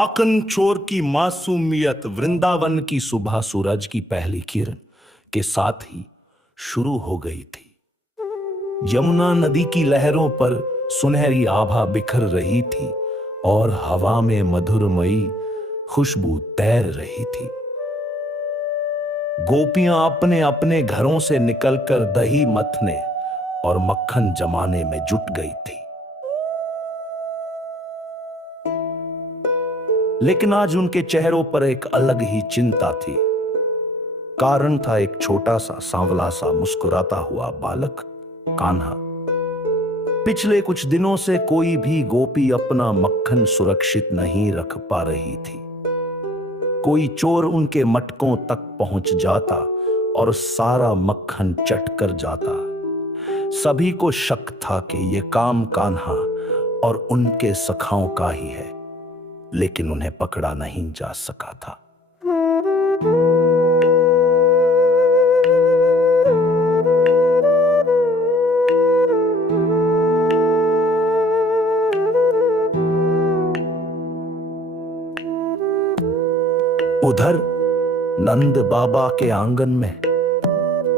अकन चोर की मासूमियत वृंदावन की सुबह सूरज की पहली किरण के साथ ही शुरू हो गई थी। यमुना नदी की लहरों पर सुनहरी आभा बिखर रही थी और हवा में मधुरमयी खुशबू तैर रही थी। गोपियां अपने अपने घरों से निकलकर दही मथने और मक्खन जमाने में जुट गई थी। लेकिन आज उनके चेहरों पर एक अलग ही चिंता थी। कारण था एक छोटा सा सांवला सा मुस्कुराता हुआ बालक, कान्हा। पिछले कुछ दिनों से कोई भी गोपी अपना मक्खन सुरक्षित नहीं रख पा रही थी। कोई चोर उनके मटकों तक पहुंच जाता और सारा मक्खन चट कर जाता। सभी को शक था कि यह काम कान्हा और उनके सखाओं का ही है, लेकिन उन्हें पकड़ा नहीं जा सका था। उधर नंद बाबा के आंगन में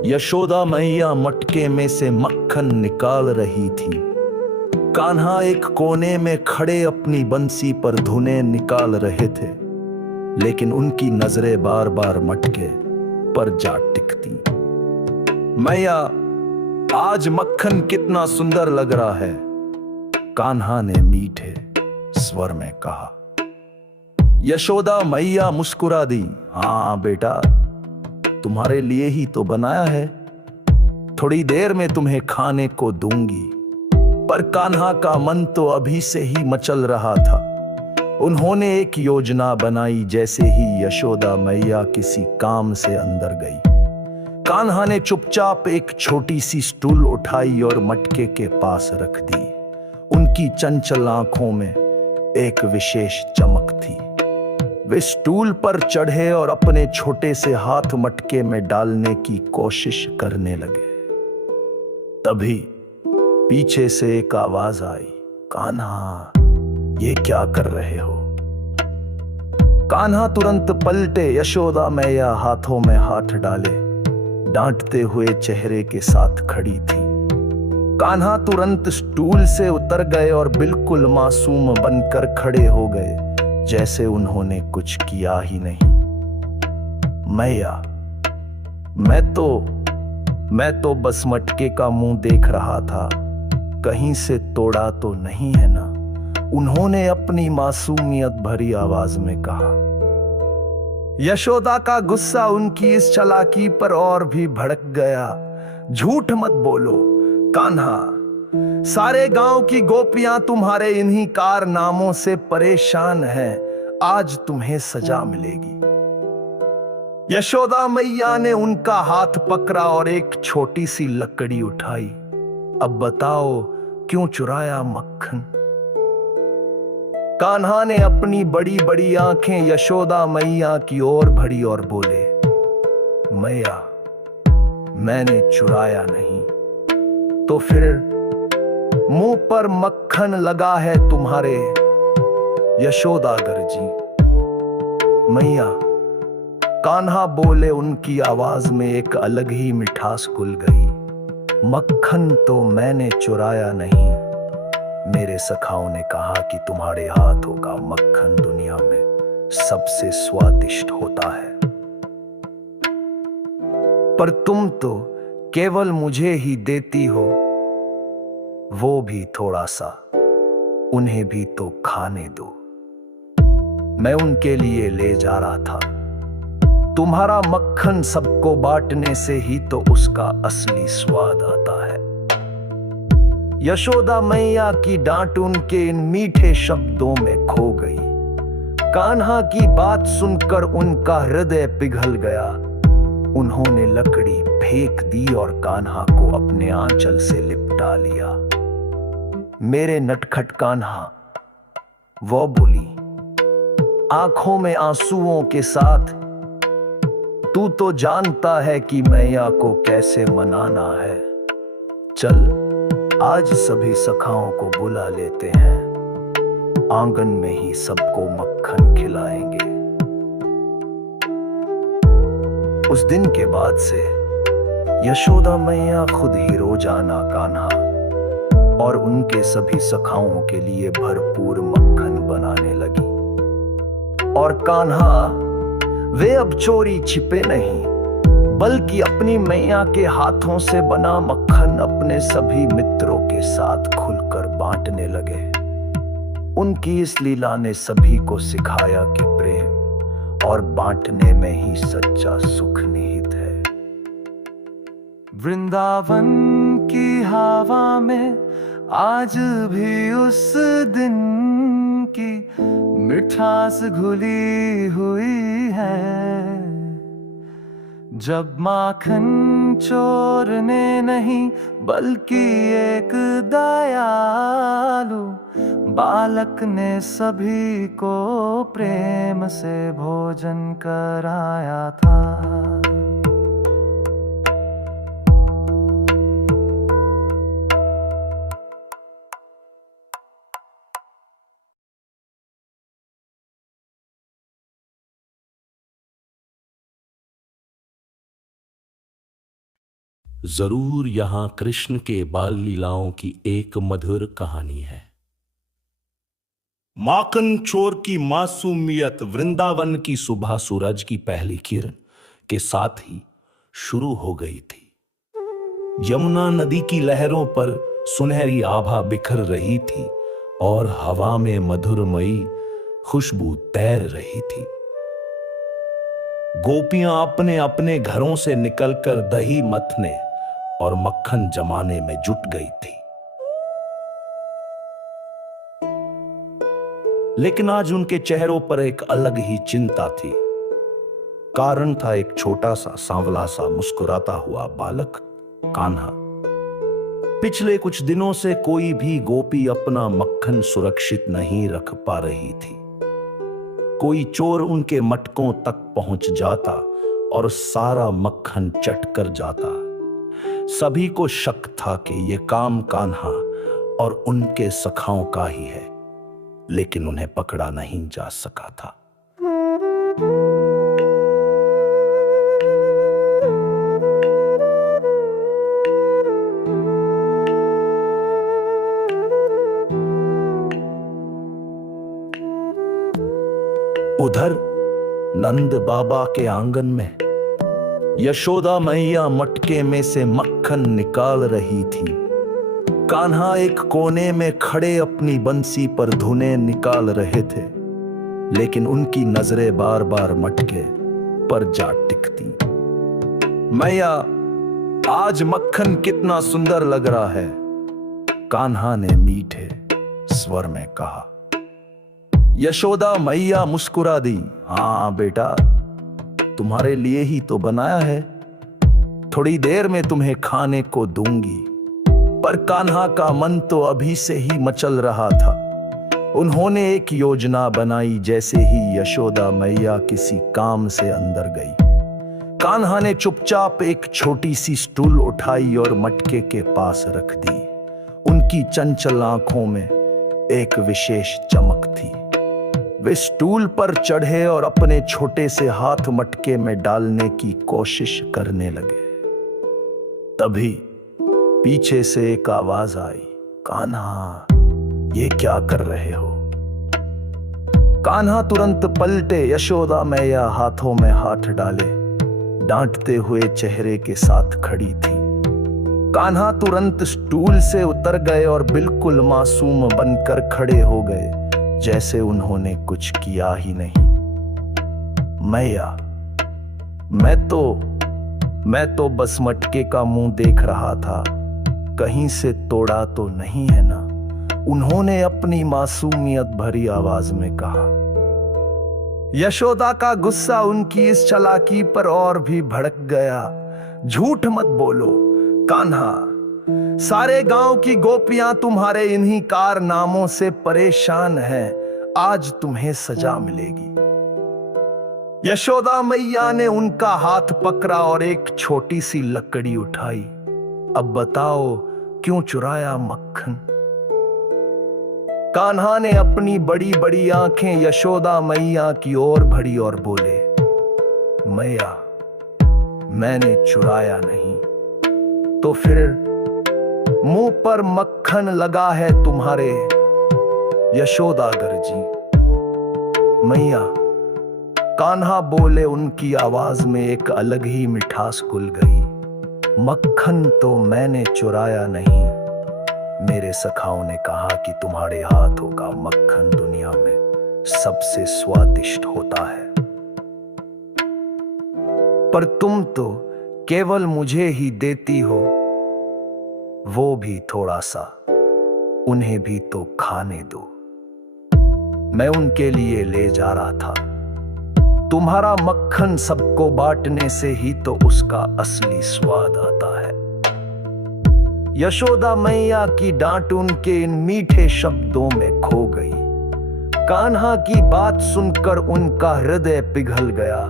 यशोदा मैया मटके में से मक्खन निकाल रही थी। कान्हा एक कोने में खड़े अपनी बंसी पर धुनें निकाल रहे थे, लेकिन उनकी नजरें बार बार मटके पर जा टिकती। मैया, आज मक्खन कितना सुंदर लग रहा है, कान्हा ने मीठे स्वर में कहा। यशोदा मैया मुस्कुरा दी। हाँ बेटा, तुम्हारे लिए ही तो बनाया है, थोड़ी देर में तुम्हें खाने को दूंगी। पर कान्हा का मन तो अभी से ही मचल रहा था। उन्होंने एक योजना बनाई। जैसे ही यशोदा मैया किसी काम से अंदर गई, कान्हा ने चुपचाप एक छोटी सी स्टूल उठाई और मटके के पास रख दी। उनकी चंचल आंखों में एक विशेष चमक थी। वे स्टूल पर चढ़े और अपने छोटे से हाथ मटके में डालने की कोशिश करने लगे। तभी पीछे से एक आवाज आई, कान्हा, ये क्या कर रहे हो? कान्हा तुरंत पलटे। यशोदा मैया हाथों में हाथ डाले डांटते हुए चेहरे के साथ खड़ी थी। कान्हा तुरंत स्टूल से उतर गए और बिल्कुल मासूम बनकर खड़े हो गए, जैसे उन्होंने कुछ किया ही नहीं। मैया, मैं तो बस मटके का मुंह देख रहा था, कहीं से तोड़ा तो नहीं है ना? उन्होंने अपनी मासूमियत भरी आवाज में कहा। यशोदा का गुस्सा उनकी इस चालाकी पर और भी भड़क गया। झूठ मत बोलो कान्हा, सारे गांव की गोपियां तुम्हारे इन्हीं कारनामों से परेशान हैं। आज तुम्हें सजा मिलेगी। यशोदा मैया ने उनका हाथ पकड़ा और एक छोटी सी लकड़ी उठाई। अब बताओ, क्यों चुराया मक्खन? कान्हा ने अपनी बड़ी बड़ी आंखें यशोदा मैया की ओर भरी और बोले, मैया, मैंने चुराया नहीं। तो फिर मुंह पर मक्खन लगा है तुम्हारे? यशोदा गर्जी। मैया, कान्हा बोले। उनकी आवाज में एक अलग ही मिठास घुल गई। मक्खन तो मैंने चुराया नहीं। मेरे सखाओं ने कहा कि तुम्हारे हाथों का मक्खन दुनिया में सबसे स्वादिष्ट होता है, पर तुम तो केवल मुझे ही देती हो, वो भी थोड़ा सा। उन्हें भी तो खाने दो। मैं उनके लिए ले जा रहा था। तुम्हारा मक्खन सबको बांटने से ही तो उसका असली स्वाद आता है। यशोदा मैया की डांट उनके इन मीठे शब्दों में खो गई। कान्हा की बात सुनकर उनका हृदय पिघल गया। उन्होंने लकड़ी फेंक दी और कान्हा को अपने आंचल से लिपटा लिया। मेरे नटखट कान्हा, वो बोली आंखों में आंसुओं के साथ, तू तो जानता है कि मैया को कैसे मनाना है। चल, आज सभी सखाओं को बुला लेते हैं, आंगन में ही सबको मक्खन उस दिन के बाद से यशोदा मैया खुद ही रोजाना कान्हा और उनके सभी सखाओं के लिए भरपूर मक्खन बनाने लगी। और कान्हा वे अब चोरी छिपे नहीं, बल्कि अपनी मैया के हाथों से बना मक्खन अपने सभी मित्रों के साथ खुलकर बांटने लगे। उनकी इस लीला ने सभी को सिखाया कि प्रेम और बांटने में ही सच्चा सुख निहित है। वृंदावन की हवा में आज भी उस दिन की मिठास घुली हुई है, जब माखन चोरने नहीं बल्कि एक दयालु बालक ने सभी को प्रेम से भोजन कराया था। जरूर यहां कृष्ण के बाल लीलाओं की एक मधुर कहानी है। माखन चोर की मासूमियत वृंदावन की सुबह सूरज की पहली किरण के साथ ही शुरू हो गई थी। यमुना नदी की लहरों पर सुनहरी आभा बिखर रही थी और हवा में मधुरमयी खुशबू तैर रही थी। गोपियां अपने अपने घरों से निकलकर दही मथने और मक्खन जमाने में जुट गई थी। लेकिन आज उनके चेहरों पर एक अलग ही चिंता थी। कारण था एक छोटा सा सांवला सा मुस्कुराता हुआ बालक कान्हा। पिछले कुछ दिनों से कोई भी गोपी अपना मक्खन सुरक्षित नहीं रख पा रही थी। कोई चोर उनके मटकों तक पहुंच जाता और सारा मक्खन चट कर जाता। सभी को शक था कि यह काम कान्हा और उनके सखाओं का ही है, लेकिन उन्हें पकड़ा नहीं जा सका था। उधर नंद बाबा के आंगन में यशोदा मैया मटके में से मक्खन निकाल रही थी। कान्हा एक कोने में खड़े अपनी बंसी पर धुनें निकाल रहे थे, लेकिन उनकी नजरें बार बार मटके पर जा टिकती। मैया, आज मक्खन कितना सुंदर लग रहा है, कान्हा ने मीठे स्वर में कहा। यशोदा मैया मुस्कुरा दी। हाँ बेटा, तुम्हारे लिए ही तो बनाया है, थोड़ी देर में तुम्हें खाने को दूंगी। पर कान्हा का मन तो अभी से ही मचल रहा था। उन्होंने एक योजना बनाई। जैसे ही यशोदा मैया किसी काम से अंदर गई, कान्हा ने चुपचाप एक छोटी सी स्टूल उठाई और मटके के पास रख दी। उनकी चंचल आंखों में एक विशेष चमक थी। वे स्टूल पर चढ़े और अपने छोटे से हाथ मटके में डालने की कोशिश करने लगे। तभी पीछे से एक आवाज आई, कान्हा, ये क्या कर रहे हो? कान्हा तुरंत पलटे। यशोदा मैया हाथों में हाथ डाले डांटते हुए चेहरे के साथ खड़ी थी। कान्हा तुरंत स्टूल से उतर गए और बिल्कुल मासूम बनकर खड़े हो गए, जैसे उन्होंने कुछ किया ही नहीं। मैया, मैं तो बस मटके का मुंह देख रहा था, कहीं से तोड़ा तो नहीं है ना? उन्होंने अपनी मासूमियत भरी आवाज में कहा। यशोदा का गुस्सा उनकी इस चालाकी पर और भी भड़क गया। झूठ मत बोलो कान्हा, सारे गांव की गोपियां तुम्हारे इन्हीं कारनामों से परेशान हैं। आज तुम्हें सजा मिलेगी। यशोदा मैया ने उनका हाथ पकड़ा और एक छोटी सी लकड़ी उठाई। अब बताओ, क्यों चुराया मक्खन? कान्हा ने अपनी बड़ी बड़ी आंखें यशोदा मैया की ओर बढ़ी और बोले, मैया, मैंने चुराया नहीं। तो फिर मुंह पर मक्खन लगा है तुम्हारे यशोदागर जी। मैया, कान्हा बोले, उनकी आवाज में एक अलग ही मिठास घुल गई। मक्खन तो मैंने चुराया नहीं। मेरे सखाओं ने कहा कि तुम्हारे हाथों का मक्खन दुनिया में सबसे स्वादिष्ट होता है, पर तुम तो केवल मुझे ही देती हो, वो भी थोड़ा सा। उन्हें भी तो खाने दो। मैं उनके लिए ले जा रहा था। तुम्हारा मक्खन सबको बांटने से ही तो उसका असली स्वाद आता है। यशोदा मैया की डांट उनके इन मीठे शब्दों में खो गई। कान्हा की बात सुनकर उनका हृदय पिघल गया।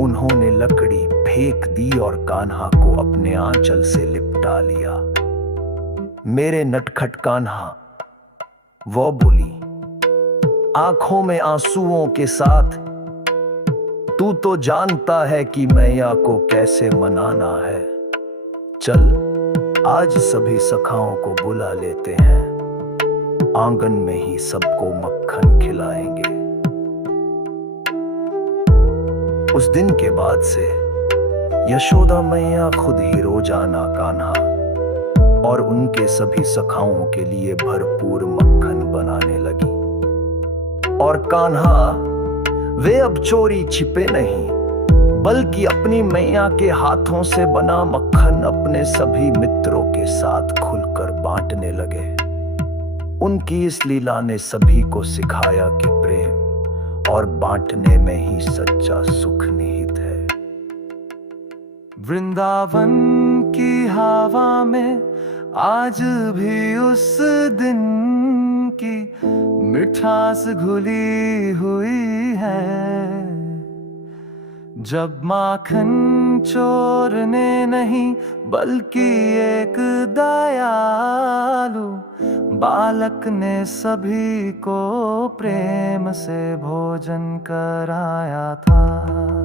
उन्होंने लकड़ी फेंक दी और कान्हा को अपने आंचल से लिपटा लिया। मेरे नटखट कान्हा, वो बोली, आंखों में आंसुओं के साथ, तू तो जानता है कि मैया को कैसे मनाना है। चल, आज सभी सखाओं को बुला लेते हैं, आंगन में ही सबको मक्खन खिलाएंगे। उस दिन के बाद से यशोदा मैया खुद ही रोजाना कान्हा और उनके सभी सखाओं के लिए भरपूर मक्खन बनाने लगी। और कान्हा, वे अब चोरी छिपे नहीं, बल्कि अपनी मैया के हाथों से बना मक्खन अपने सभी मित्रों के साथ खुलकर बांटने लगे। उनकी इस लीला ने सभी को सिखाया कि प्रेम और बांटने में ही सच्चा सुख निहित है। वृंदावन की हवा में आज भी उस दिन की मिठास घुली हुई है, जब माखन चोरने नहीं बल्कि एक दयालु बालक ने सभी को प्रेम से भोजन कराया था।